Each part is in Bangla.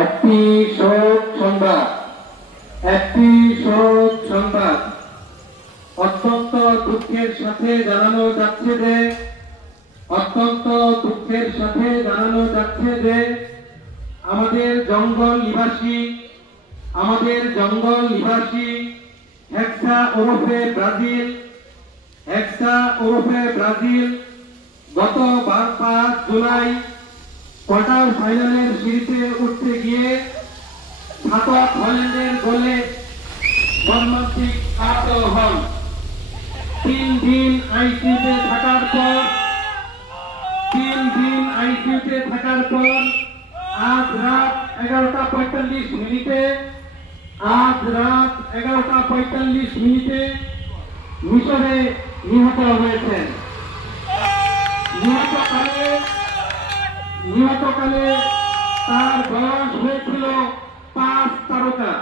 একটি শোক সংবাদ একটি শোক সংবাদ অত্যন্ত দুঃখের সাথে জানানো যাচ্ছে যে অত্যন্ত দুঃখের সাথে জানানো যাচ্ছে যে আমাদের জঙ্গল নিবাসী হেক্সা ওরফে ব্রাজিল গত 5 জুলাই কোয়ার্টার ফাইনালের সিরিজে উঠতে গিয়ে ঘাতক হল্যান্ডের গোলে মর্মান্তিক আহত হন। 3 দিন আইসিইউতে থাকার পর আজ রাত 11:45 মিনিটে মিশরে নিহত হয়েছেন। নিহতকালে তার বয়স হয়েছিল 5 তারকা।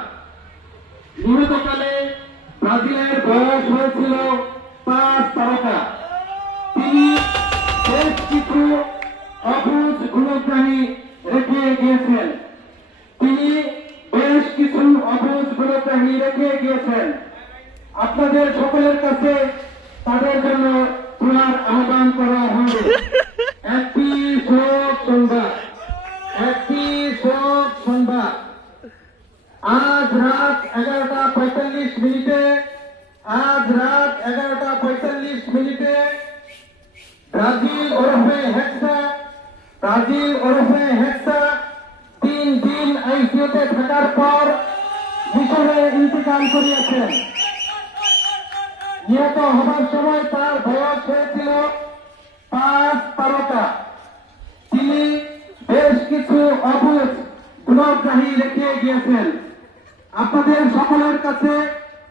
নিহতকালে ব্রাজিলের বয়স হয়েছিল 5 তারকা। তিনি বেশ কিছু অবুঝ গুণগ্রাহী রেখে গিয়েছেন। আপনাদের সকলের কাছে তাদের জন্য দোয়ার আহ্বান করা হবে। একটি শোক সংবাদ আজ রাত 11:45 মিনিটে ব্রাজিল ওরফে হেক্সা 3 দিন আইসিইউতে থাকার পর মিশরে ইন্তেকাল করিয়েছেন। নিহত হবার সময় তার বয়স হয়েছিল 5 তারকা। তিনি বেশ কিছু অবুঝ গুণগ্রাহী রেখে গিয়েছেন। আপনাদের সকলের কাছে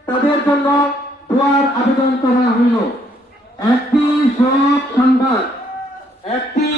তাদের জন্য দোয়ার আবেদন করা